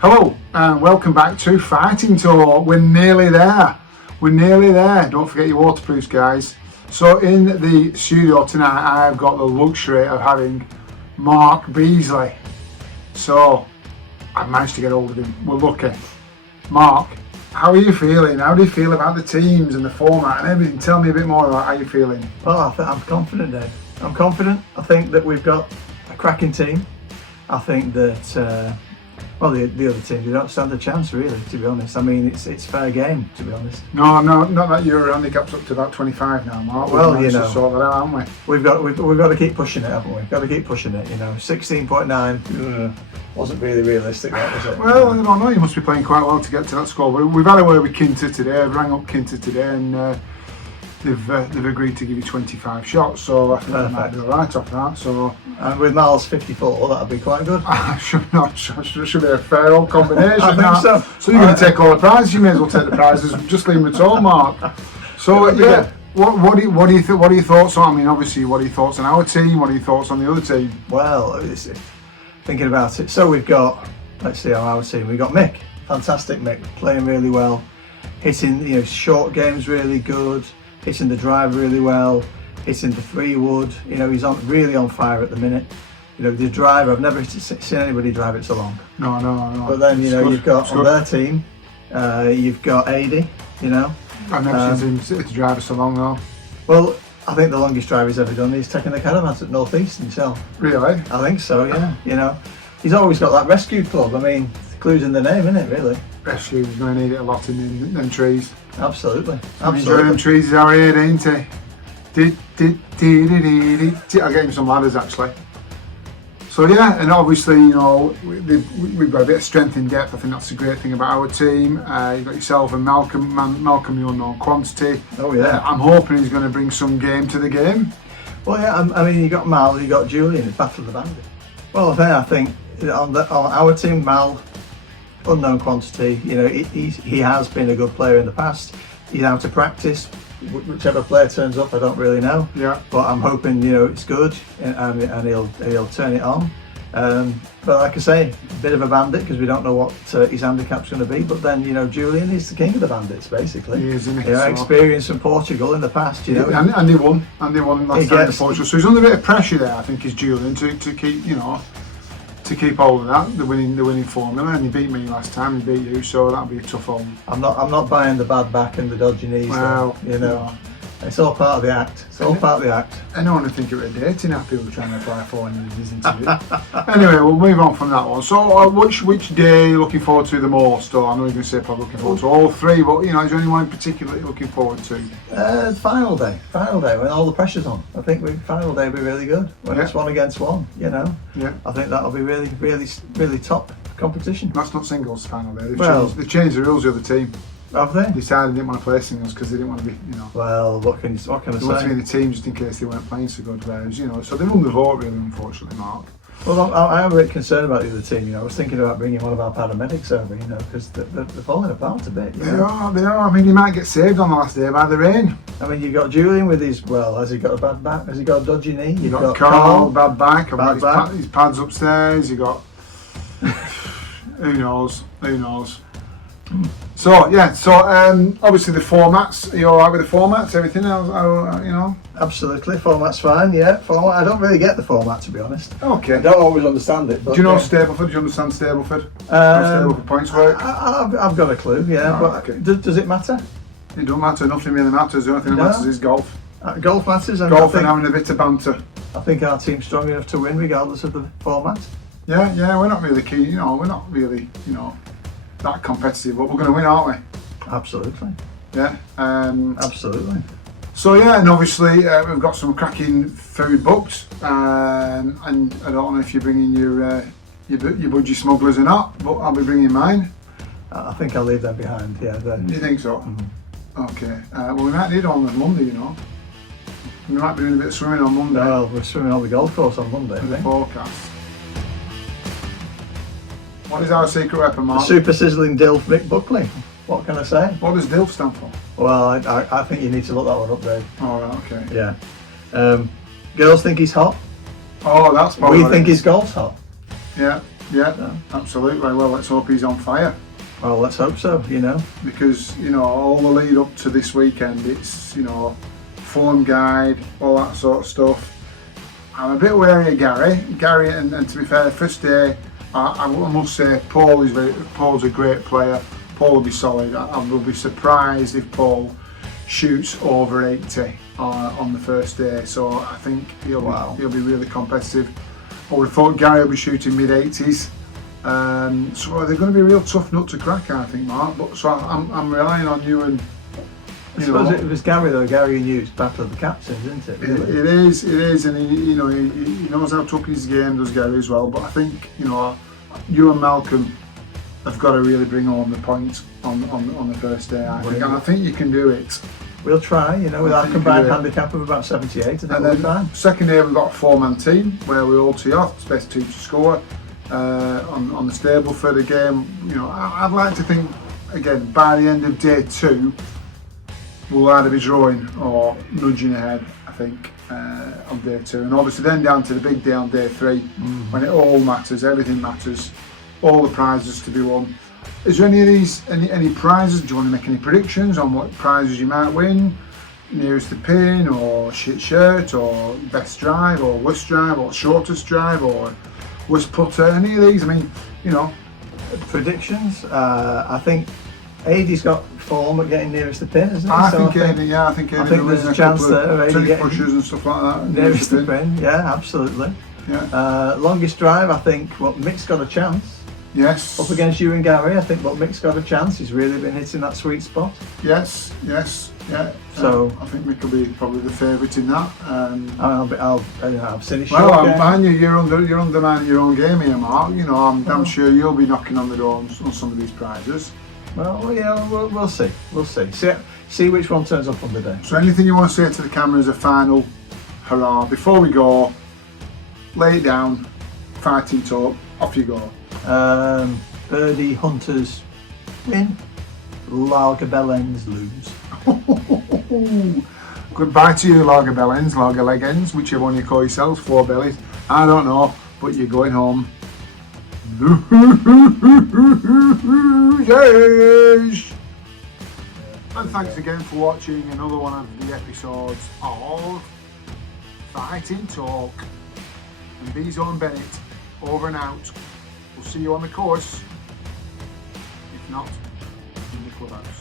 Hello and welcome back to Fighting Talk. We're nearly there. Don't forget your waterproofs, guys. So in the studio tonight I've got the luxury of having Mark Beesley. So I've managed to get hold of him. We're lucky. Mark, how are you feeling? How do you feel about the teams and the format and everything? Tell me a bit more about how you're feeling. Well, I'm confident, Dave. I'm confident. I think that we've got a cracking team. I think that the other teams, they don't stand a chance, really, to be honest. I mean, it's fair game, to be honest. No, not that your handicap's up to about 25 now, Mark. Well, We've managed to sort that out, haven't we? We've got to keep pushing it, haven't we? Got to keep pushing it. 16.9 wasn't really realistic, that was it? Well, I don't know. You must be playing quite well to get to that score. But we've had a word with Kinter today. I've rang up Kinter today, and they've agreed to give you 25 shots. So I think they might be all right off that. So and with Miles 54, that'd be quite good. should be a fair old combination. I think so. So you're going to take all the prizes. You may as well take the prizes. Just leave them at all, Mark. So yeah. What are your thoughts on? I mean, obviously, what are your thoughts on our team? What are your thoughts on the other team? Well, thinking about it, so we've got, let's see how our team. We've got Mick, fantastic Mick, playing really well, hitting short games really good, hitting the drive really well, hitting the 3-wood. He's really on fire at the minute. The drive, I've never seen anybody drive it so long. No. But then you've got on their team, you've got AD. I've never seen him sit to drive it so long though. Well, I think the longest drive he's ever done, he's taken the caravans at North East himself. Really? I think so, yeah. He's always got that rescue club. I mean, the clue's in the name, isn't it, really? Rescue, he's going to need it a lot in them trees. Absolutely. Enjoying them trees is our here, ain't he? I'll get him some ladders, actually. So yeah, and obviously, we've got a bit of strength in depth. I think that's the great thing about our team. You've got yourself and Malcolm, the unknown quantity. Oh yeah. I'm hoping he's going to bring some game to the game. Well, yeah. I mean, you got Mal, you got Julian in Battle of the Bandit. Well, I think on our team, Mal, unknown quantity. He has been a good player in the past. He's out of practice. Whichever player turns up, I don't really know. Yeah. But I'm hoping it's good and he'll turn it on. But like I say, a bit of a bandit because we don't know what his handicap's going to be. But then Julian is the king of the bandits basically. He is, isn't he? Experience from Portugal in the past. And he won last time in Portugal. So he's under a bit of pressure there. I think is Julian to keep to keep hold of that, the winning formula, and he beat me last time. He beat you, so that'll be a tough one. I'm not buying the bad back and the dodgy knees. Well, it's all part of the act. I don't want to think it was a dating app people trying to apply for in this interview. Anyway, we'll move on from that one. So, which day are you looking forward to the most? Or I know you're going to say probably looking forward to all three, but is there anyone in particular you're looking forward to? Final day when all the pressure's on. I think final day will be really good when it's 1 against 1. Yeah. I think that'll be really, really, really top competition. That's not singles final day. They've changed the rules the other team. Have they? Decided they didn't want to play singles because they didn't want to be, Well, what can I say? They wanted to be in the team just in case they weren't playing so good. Whereas, so they won the vote really, unfortunately, Mark. Well, I am a bit concerned about the other team. I was thinking about bringing one of our paramedics over, because they're falling apart a bit. They are. I mean, he might get saved on the last day by the rain. I mean, you've got Julian with has he got a bad back? Has he got a dodgy knee? You've got Carl, bad back. Bad back. His pads upstairs. You got who knows. So obviously the formats. Are you all right with the formats? Everything else, Absolutely, format's fine. Yeah, format. I don't really get the format, to be honest. Okay. I don't always understand it. But, do you know Stableford? Do you understand Stableford? How Stableford points work? I've got a clue. Yeah, but okay. Does it matter? It don't matter. Nothing really matters. The only thing that matters is golf. Golf matters. And golf and having a bit of banter. I think our team's strong enough to win, regardless of the format. Yeah. We're not really keen. We're not really that competitive, but we're going to win, aren't we? Absolutely. Yeah. Absolutely. So and obviously we've got some cracking food booked, and I don't know if you're bringing your budgie smugglers or not, but I'll be bringing mine. I think I'll leave them behind. Yeah. You think so? Mm-hmm. Okay. Well, we might need on Monday. We might be doing a bit of swimming on Monday. Well, we're swimming on the golf course on Monday. The forecast. What is our secret weapon, Mark? The super sizzling DILF Mick Buckley. What can I say? What does DILF stand for? Well, I think you need to look that one up, Dave. All right, okay. Yeah. Girls think he's hot. Oh, that's probably. We think his golf's hot. Yeah. Yeah, absolutely. Well, let's hope he's on fire. Well, let's hope so, Because, all the lead up to this weekend, it's, form guide, all that sort of stuff. I'm a bit wary of Gary, and to be fair, the first day, I must say, Paul's a great player. Paul will be solid. I will be surprised if Paul shoots over 80 on the first day. So I think he'll be really competitive. I would have thought Gary will be shooting mid-80s. So they're going to be a real tough nut to crack, I think, Mark. But so I'm relying on you and. I suppose it was Gary though. Gary and you, it's battle of the captains, isn't it? Really? It is, and he knows how to up his game, does Gary as well. But I think you and Malcolm have got to really bring home the point on the first day. I think, and I think you can do it. We'll try, with our combined handicap of about 78. I think we'll be fine. Second day we've got a 4-man team where we all tee off. It's best two to score. On the Stableford game, I'd like to think again by the end of day 2 we'll either be drawing or nudging ahead. I think on day 2, and obviously then down to the big day on day 3 when it all matters, everything matters, all the prizes to be won. Is there any of these any prizes? Do you want to make any predictions on what prizes you might win? Nearest the pin, or shit shirt, or best drive, or worst drive, or shortest drive, or worst putter? Any of these? I mean, predictions. I think Adie's got form at getting nearest the pin, isn't he? I think there's a chance there. Adie getting pushers and stuff like that. Nearest the pin, yeah, absolutely. Yeah. Longest drive, I think. Mick's got a chance. Yes. Up against you and Gary, I think Mick's got a chance. He's really been hitting that sweet spot. Yes, yeah. So I think Mick will be probably the favourite in that. I've seen his Well, mind you, you're undermining your own game here, Mark. I'm damn sure you'll be knocking on the door on some of these prizes. Well, yeah, we'll see. We'll see. See which one turns up on the day. So anything you want to say to the camera as a final hurrah? Before we go, lay it down, fighting talk, off you go. Birdie Hunters win, Lagerbellens lose. Goodbye to you, Lagerbellens, Lagerleggends, whichever one you call yourselves, 4 bellies. I don't know, but you're going home. Yes! And thanks again for watching another one of the episodes of Fighting Talk. And Beesley and Bennett, over and out. We'll see you on the course, if not in the clubhouse.